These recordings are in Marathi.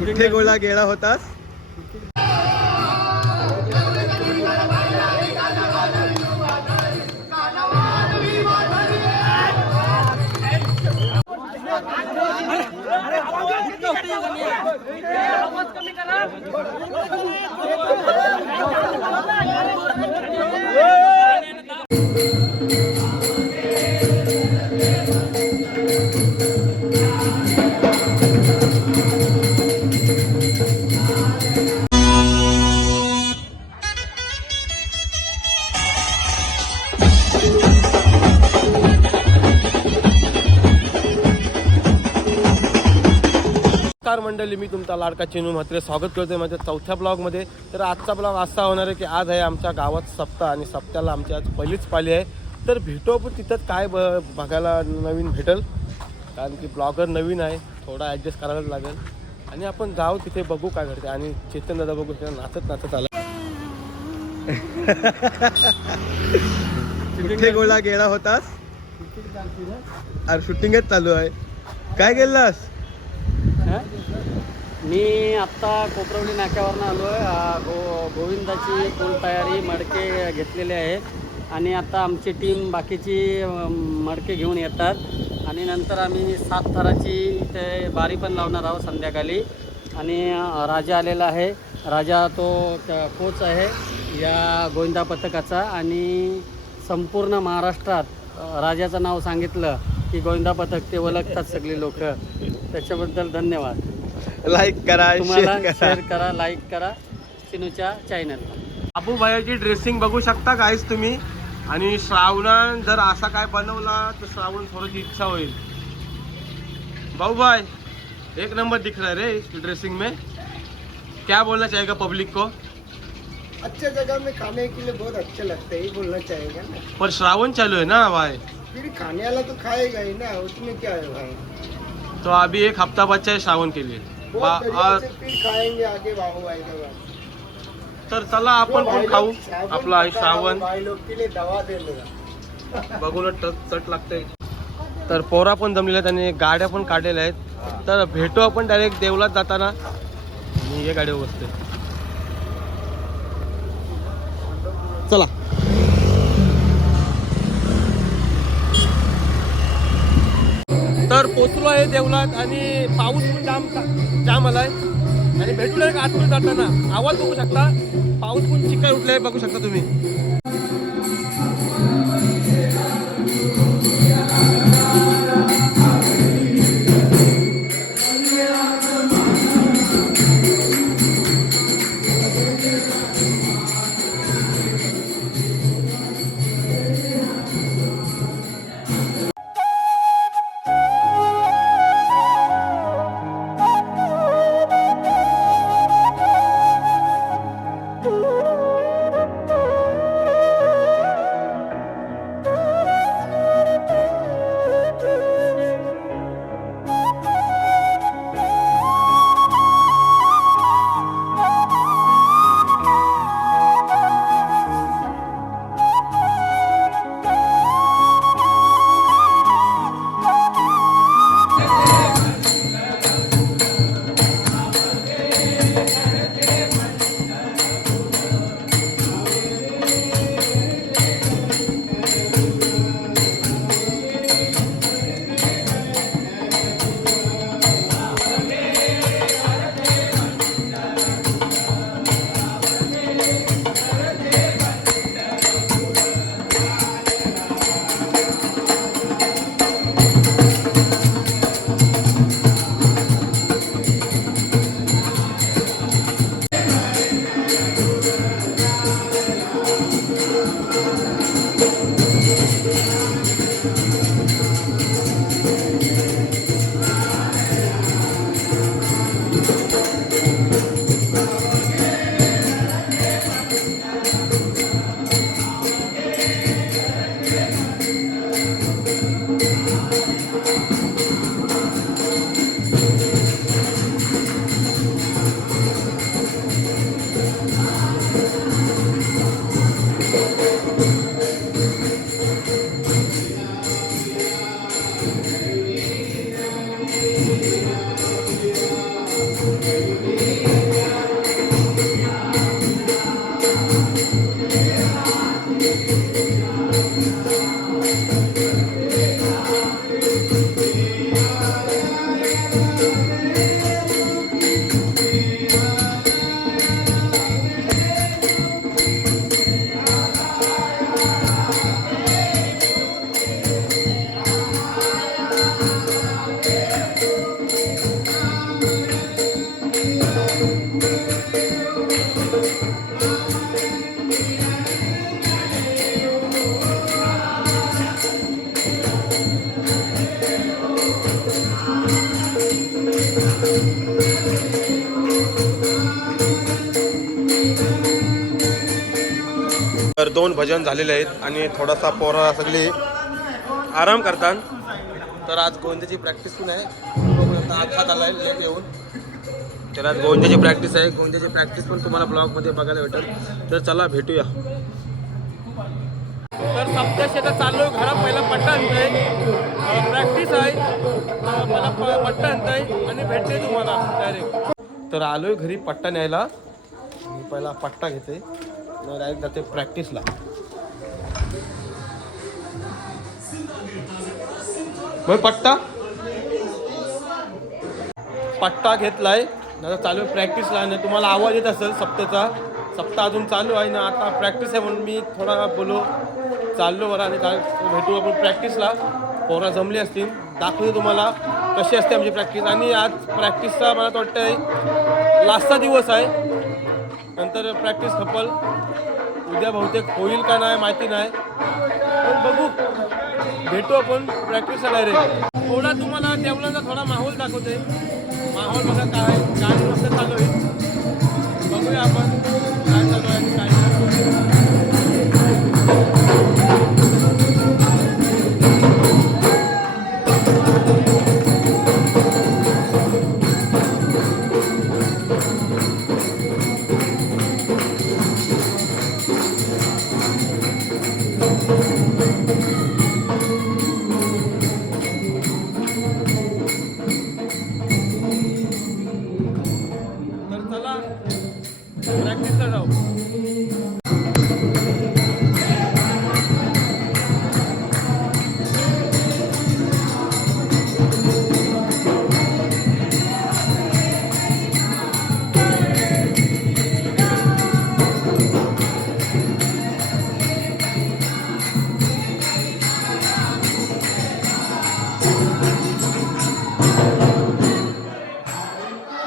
कुठे गोळा गेला होतास? नमस्कार मंडळी, मी तुमचा लाडका चिनू म्हात्रे स्वागत करतोय माझ्या चौथ्या ब्लॉगमध्ये. तर आजचा ब्लॉग असा होणार आहे की आज आहे आमच्या गावात सप्ताह आणि सप्त्याला आमची आज पहिलीच पाली आहे. तर भेटू आपण तिथंच काय बघायला नवीन भेटेल, कारण की ब्लॉगर नवीन आहे, थोडा ॲडजस्ट करायला लागेल आणि आपण जाऊ तिथे बघू काय घडते. आणि चेतन दादा बघू नाचत नाचत आला. कुठे गोळा गेला होतास? अरे शूटिंगच चालू आहे. काय गेलास? मी आत्ता कोपरवली नाक्यावरनं आलो आहे. गोविंदाची फुल तयारी मडके घेतलेले आहेत आणि आता आमची टीम बाकीची मडके घेऊन येतात आणि नंतर आम्ही 7 थराची इथे बारी पण लावणार आहोत संध्याकाळी. आणि राजा आलेला आहे. राजा तो कोच आहे या गोविंदा पथकाचा आणि संपूर्ण महाराष्ट्रात राजाचं नाव सांगितलं की गोविंदा पथक ते ओळखतात सगळी लोक. त्याच्याबद्दल धन्यवाद. लाईक करा, शेअर करा, लाईक करा चिनूच्या चॅनल. बाबू भाईची ड्रेसिंग बघू शकता गाईस तुम्ही. आणि श्रावणान जर असा काय बनवला तर श्रावण थोडीशी इच्छा होईल. बाबू भाई एक नंबर दिख रहा है रे इस ड्रेसिंग में. क्या बोलना चाहेगा पब्लिक को? अच्छे जगह में खाने के लिए बहुत अच्छे लगते हैं, ये बोलना चाहेगा ना. पर श्रावण चालू है ना भाई, फिर खाने वाला तो खाएगा ही ना, उसमें क्या है भाई. तो अभी 1 हफ्ता बचा है श्रावण के लिए. बहुत बढ़िया से फिर खाएंगे आगे बाबू भाई के बाद. तर चला आपण पण खाऊ. आपला आहे श्रावण. भाई लोग के लिए दवा दे देगा. बघून चट लागते. तर पोरा पण जमलेल्या आहेत आणि गाड्या पण काढलेल्या आहेत. तर भेटू आपण डायरेक्ट देवलात जाताना. मी या गाडीवर बसते. चला. तर पोचलो आहे देवलात आणि पाऊस पण जाम आलाय आणि भेटू एक आतमध्ये जाताना. आवाज बघू शकता, पाऊस पण चिखल उठलाय बघू शकता तुम्ही. तर 2 भजन झालेले आहेत आणि थोडासा पोरा सगळे आराम करतात. तर आज गोविंदाची प्रॅक्टिस पण आहे. अपघात आला आहे लेट येऊन. तर आज गोविंदाची प्रॅक्टिस आहे. गोविंदाची प्रॅक्टिस पण तुम्हाला ब्लॉगमध्ये बघायला भेटेल. तर चला भेटूया. तर सप्तशेता चाललो घरा पहिला पट्टा आणतोय. प्रॅक्टिस आहे. मला पट्टा आणतोय आणि भेटते तुम्हाला डायरेक्ट. तर आलोय घरी पट्टा न्यायला. मी पहिला पट्टा घेते डायरेक्ट जाते प्रॅक्टिसला. पट्टा घेतलाय आता चालू आहे प्रॅक्टिसला. आणि तुम्हाला आवाज येत असेल सप्ताह अजून चालू आहे ना. आता प्रॅक्टिस आहे म्हणून मी थोडा बोलो चाललो बरं. आणि काय भेटू आपण प्रॅक्टिसला. पोरा जमली असतील दाखवते तुम्हाला कशी असते आमची प्रॅक्टिस. आणि आज प्रॅक्टिसचा मला वाटतं लास्टचा दिवस आहे. नंतर प्रॅक्टिस खपल. उद्या बहुतेक होईल का नाही माहिती नाही पण बघू. भेटू आपण प्रॅक्टिसला डायरेक्ट. थोडा तुम्हाला देवलांचा थोडा माहोल दाखवते. माहोल बघा काय मस्त चालू आहे. बघूया आपण काय चालू आहे काय. प्रॅक्टिसला जाऊ.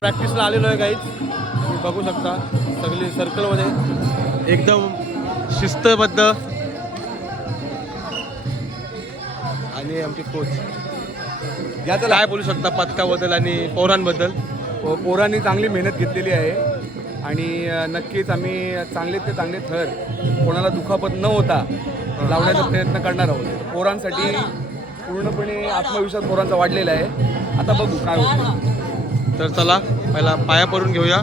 प्रॅक्टिसला आलेलो आहे गाईज. तुम्ही बघू शकता सगळी सर्कलमध्ये एकदम शिस्तबद्ध. आणि आमचे कोच याचं काय बोलू शकता पथकाबद्दल आणि पोरांबद्दल. पोरांनी चांगली मेहनत घेतलेली आहे आणि नक्कीच आम्ही चांगले ते चांगले थर कोणाला दुखापत न होता लावण्याचा प्रयत्न करणार आहोत. पोरांसाठी पूर्णपणे आत्मविश्वास पोरांचा वाढलेला आहे. आता बघू काय होतं. तर चला पहिला पाया पडून घेऊया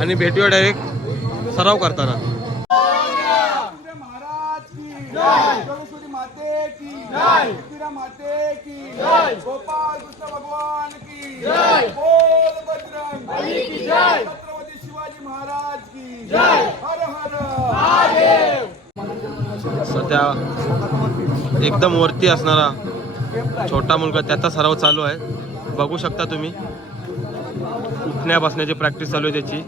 आणि भेटूया डायरेक्ट सराव करताना. महाराज की जय, सरस्वती माते की जय, माते की जय, गोपाल कृष्ण भगवान की जय, बोल बजरंग बली की जय, छत्रपती शिवाजी महाराज की जय, हर हर महादेव. सध्या एकदम वरती असणारा छोटा मुलगा त्याचा सराव चालू आहे. बघू शकता तुम्ही. उठण्या बसण्याची प्रॅक्टिस चालू आहे त्याची.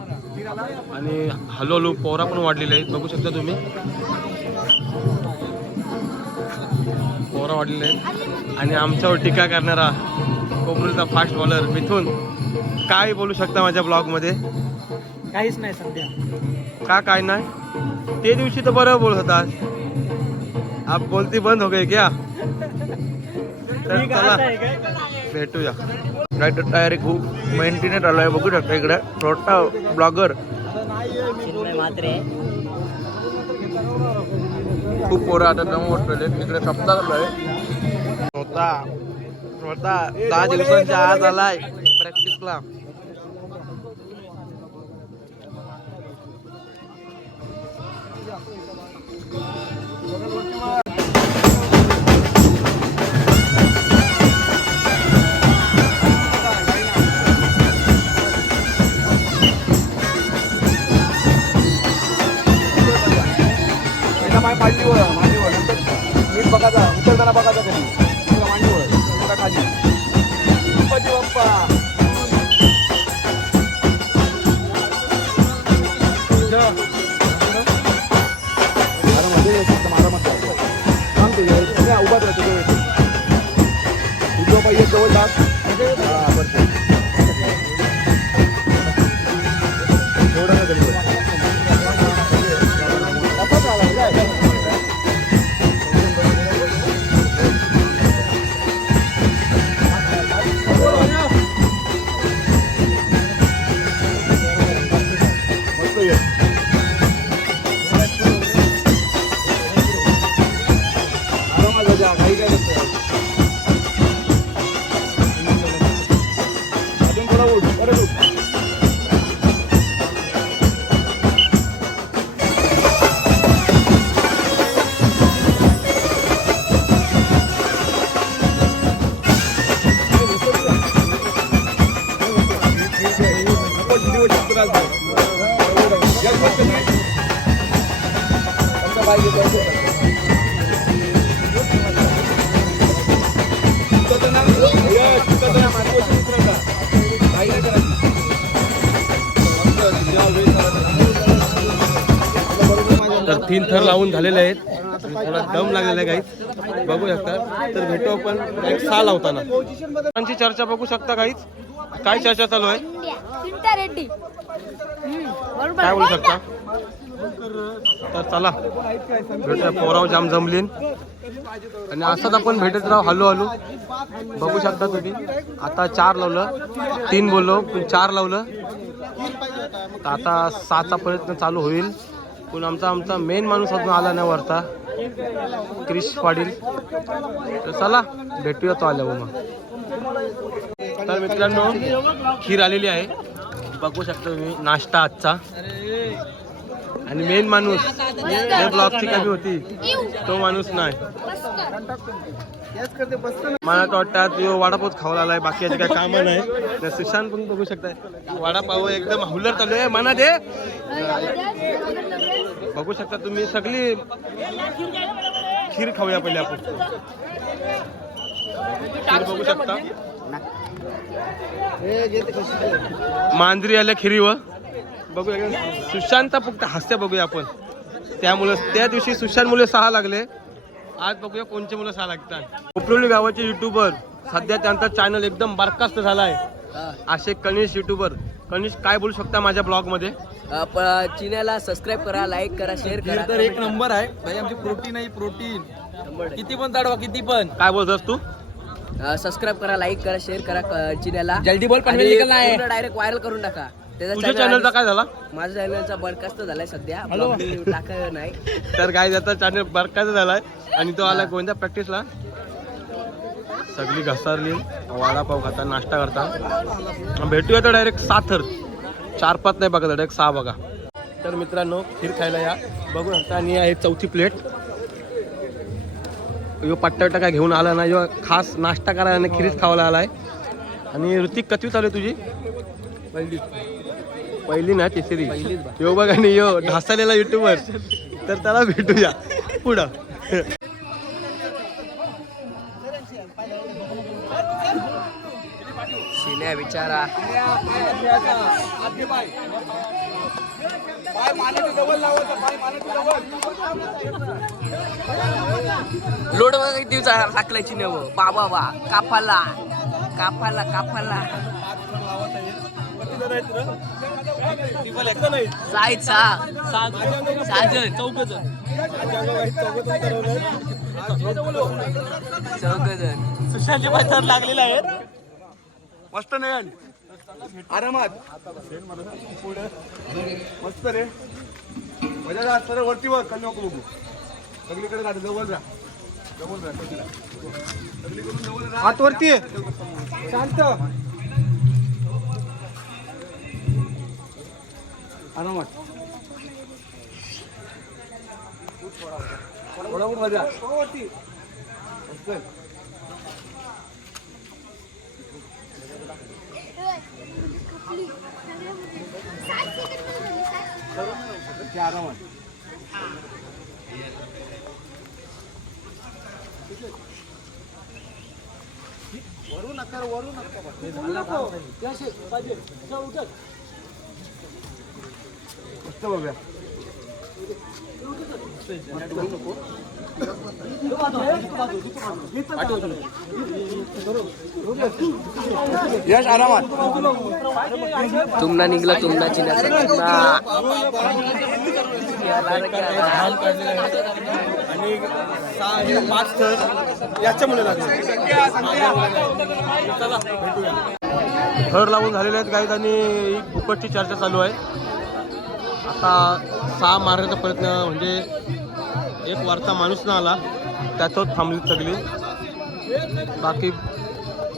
आणि हळूहळू पोरा पण वाढलेले आहेत. बघू शकता तुम्ही पोरा वाढलेले आहेत. आणि आमच्यावर टीका करणारा कोपरीचा फास्ट बॉलर मिथून. काय बोलू शकता माझ्या ब्लॉगमध्ये. काहीच नाही सध्या. काय नाही ते दिवशी तर बरं बोलत होता. आप बोलती बंद हो गई क्या. तर चला भेटूया. रायटर टायर खूप मेंटेनेट आलो आहे. बघू शकता इकडे छोटा ब्लॉगर खूप पोरं आता दम बसलेले. इकडे सप्ताह चालू आहे. स्वतः 10 दिवसांच्या आज आलाय प्रॅक्टिसला. मांडीवर नंतर मीठ बघायचा उतरताना बघायचा कधी मांडीवर खाली. गणपती बाप्पा उभाच राहतो व्हिडिओ पाहिजे जवळ जात एवढं ना तरी तर 3 थर लावून झालेले आहेत. थोडा दम लागलेला आहे काहीच बघू शकता. तर भेटू आपण एक 6 लावताना. त्यांची चर्चा बघू शकता काहीच. काय चर्चा चालू आहे चिंता रेड्डी काय बोलू शकता. तर चला भेटूया. पोराव जाम जमलीन आणि असंच आपण भेटत राहू हलू हलू. बघू शकता तुम्ही. आता 4 लावलं, 3 बोललो पण 4 लावलं. तर आता 6चा प्रयत्न चालू होईल. पण आमचा मेन माणूस अजून आला नाही वरता, क्रिश पाटील. तर चला भेटूया तो आल्यावर मग. तर मित्रांनो खीर आलेली आहे बघू शकता तुम्ही. नाश्ता आजचा. आणि मेन माणूस जे ब्लॉगची कमी होती तो माणूस नाही. मला तर वाटतं तो वडापाव खावा आलाय. बाकी याची काही कामं नाही. सुशांत पण बघू शकताय वडापाव एकदम हुलर चालू आहे. मना दे बघू शकता तुम्ही. सगळी खीर खाऊया पहिले आपण. खीर बघू शकता. मांजरी आल्या खिरीवर बघूया. सुशांत फक्त हास्य बघूया आपण. त्यामुळे त्या दिवशी सुशांत मुले 6 लागले. आज बघूया कोणचे मुलं 6 लागतात. कोपरोली गावाचे युट्यूबर सध्या त्यांचा चॅनल एकदम बरखास्त झाला आहे. असे कनिष्ठ युट्यूबर. कनिष्ठ काय बोलू शकता माझ्या ब्लॉग मध्ये. चॅनलला सबस्क्राईब करा, लाईक करा, शेअर करा. तर एक नंबर आहे भाई. आमची प्रोटीन आहे प्रोटीन. किती पण ताडवा किती पण. काय बोलतोस तू. सबस्क्राईब करा, लाईक करा, शेअर करा चॅनलला. जल्दी बोल पण डायरेक्ट व्हायरल करून टाका. तुझ्या चॅनलचा काय झाला. माझ्या चॅनलचा बरखास्त झालाय सध्या. टाका नाही. तर काय त्याचा चॅनल बरखास्त झालाय. आणि तो आला कोणत्या प्रॅक्टिसला. सगळी घसारली वडापाव खाता नाश्ता करता. भेटूया तर डायरेक्ट 7 थर. 4-5 नाही बघा डायरेक्ट 6 बघा. तर मित्रांनो खीर खायला या बघू शकता. आणि आहे 4थी प्लेट. यो पट्टा काय घेऊन आला नाही. यो खास नाश्ता करायला आणि खीरच खावायला आलाय. आणि ऋतिक कथवी चालू आहे तुझी. पहिली ना तिसरी. यो बघा आणि यो ढासलेला युट्यूबर. तर त्याला भेटूया पुढं. शिन्या विचारा. लोड किती दिवस टाकलायची नव बाबा बा. कापाला कापाला कापाला सुशांतचे पाय लागलेले आहेत. मस्त नाही आरामात मस्त रे. मजा सर वरती वर कमी नको बघू. सगळीकडे राहते. जवळ राहा जवळ राहा. सगळीकडून जवळ राहा. हात वरती आहे. शांत आरामात. थोडा मजा वरती. आरामात. वरून नका वरून नका. मस्त बघूया. यश आरामात. तुमना निघला तुमना चिन्ह. आणि 5 थर याच्यामुळे लागले. थर लावून झालेले आहेत गाईत. आणि फुकटची चर्चा चालू आहे. आता 6 मारण्याचा प्रयत्न म्हणजे एक वरचा माणूस ना आला त्यातच थांबली सगळी. बाकी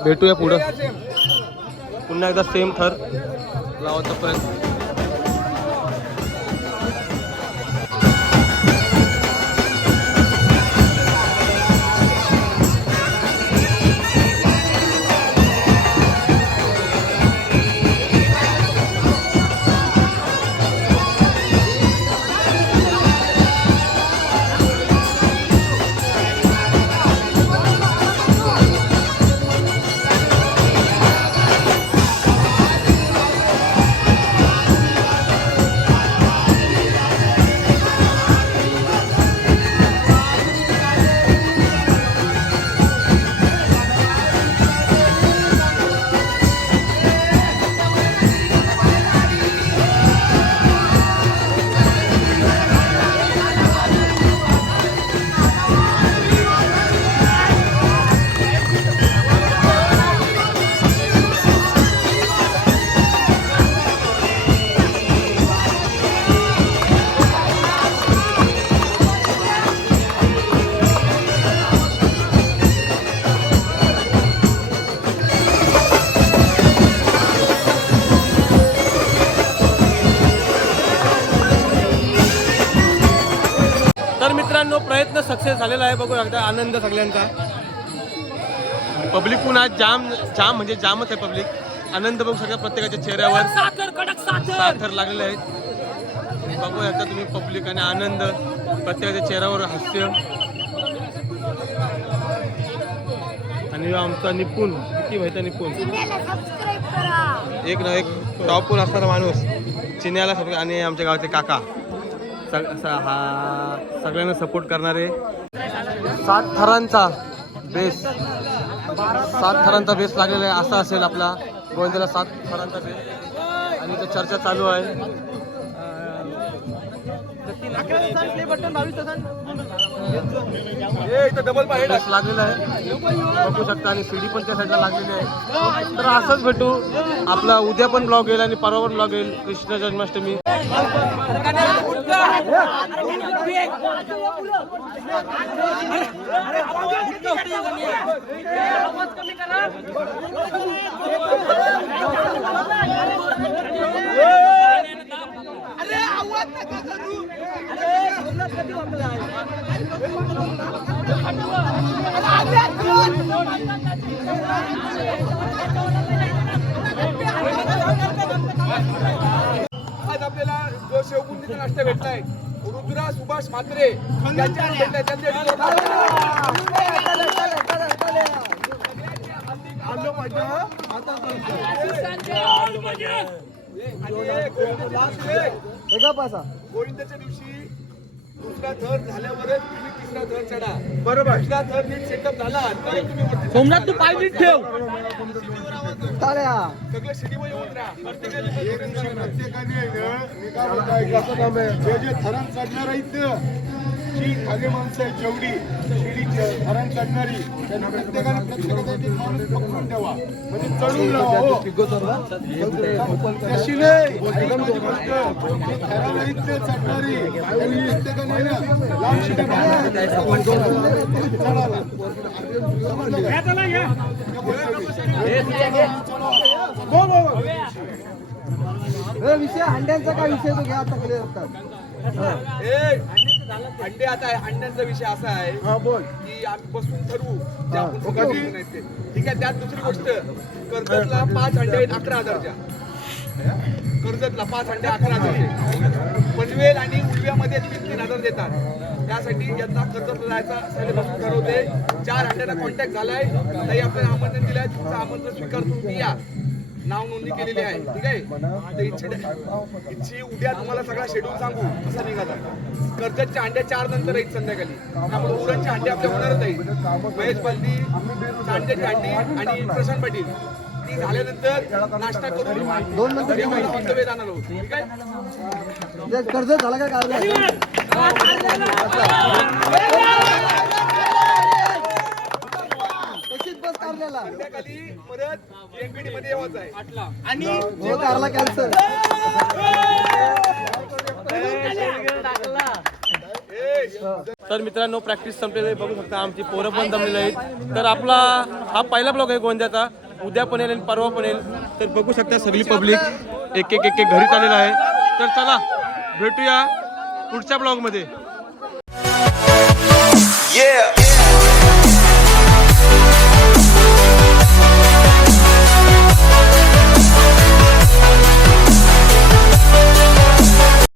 भेटूया पुढं. पुन्हा एकदा सेम थर लावायचा प्रयत्न. मित्रांनो प्रयत्न सक्सेस झालेला आहे. बघू एकदा आनंद सगळ्यांचा. पब्लिक पण आज जाम जाम म्हणजे जामच आहे पब्लिक. आनंद बघू सगळ्या प्रत्येकाच्या चेहऱ्यावर साखर लागलेले आहेत. बघू एकदा तुम्ही पब्लिक आणि आनंद प्रत्येकाच्या चेहऱ्यावर हास्य. आणि आमचा निपुण किती माहिती निपुण एक ना एक टॉपवर असणारा माणूस चिन्याला सगळं आणि आमच्या गावाचे काका हा सगळ्यांना सपोर्ट करणारे. 7 थरांचा बेस 7 थरांचा बेस लागलेला आहे. असा असेल आपला गोविंदाला 7 थरांचा बेस. आणि इथं चर्चा चालू आहे. डबल बेस लागलेला आहे बघू शकता. आणि सीडी पण त्या साईडला लागलेली आहे. तर असंच भेटू. आपला उद्या पण ब्लॉग येईल आणि परवा पण ब्लॉग येईल. कृष्ण जन्माष्टमी. आज आपल्याला जो शेवकुंडीचा नाश्ता भेटलाय रुद्रा सुभाष म्हात्रे यांच्या भेटलाय. गोविंदाच्या दिवशी दुसरा थर झाल्यावरच तुम्ही तिसरा थर चढा. बरोबर. दुसरा थर नीट सेटअप झाला तर तुम्ही सोमनाथ तू पाय नीट ठेव. सगळं शिडीवर येऊन राहा. प्रत्येकाने जे थरां चढणार आहेत जी खाली माणसं आहेत जेवढी शिडीची थरां चढणारी त्यांनी प्रत्येकाने माणूस पकडून ठेवा म्हणजे चढून राहा. तशी नाही थराला इथे चढणारी त्यांनी प्रत्येकाने लांब शिडी विषय हंड्यांचा काय विषय तो घ्या आता कडे असतात. अंडे आता अंड्यांचा विषय असा आहे की आम्ही बसून ठरवू जे आपण सगळं घेऊन नाही ते. ठीक आहे. त्यात दुसरी गोष्ट कर्जतला 5 अंडे आहेत 11,000च्या. कर्जतला 5 अंडे 11,000चे. पनवेल आणि उलव्यामध्ये 3,000 देतात. त्यासाठी यांना कर्जतला जायचा पहिल्यापासून ठरवते. 4 अंड्यांना कॉन्टॅक्ट झालाय. ताई आपल्याला आमंत्रण दिलंय. तुमचं आमंत्रण स्वीकार तुम्ही या. नाव नोंदणी केलेली आहे. ठीक आहे. तर इच्छी उद्या तुम्हाला सगळा शेड्यूल सांगू कसा निघाला. कर्जतचे अंडे 4 नंतर आहेत संध्याकाळी. त्यामुळे उरणचे अंडे आपल्या होणारच आहेत. महेश बल्दी चांदेची अंडी आणि प्रशांत पाटील ती झाल्यानंतर नाश्ता करून 2 नंतर मंतव्य जाणार आहोत. ठीक आहे. कर्ज झाला काय कारण संध्याकाळी परत एनपीडी मध्ये यावंच आहे 8ला. आणि कारला कॅन्सर. तर मित्रांनो प्रॅक्टिस संपलेली आहे. बघू शकता आमची पोरं पण जमलेली आहेत. तर आपला हा पहिला ब्लॉग आहे गोंद्याचा. उद्या पण येईल आणि परवा पण येईल. तर बघू शकता सगळी पब्लिक एक घरी चाललेलं आहे. तर चला भेटूया पुढच्या ब्लॉगमध्ये.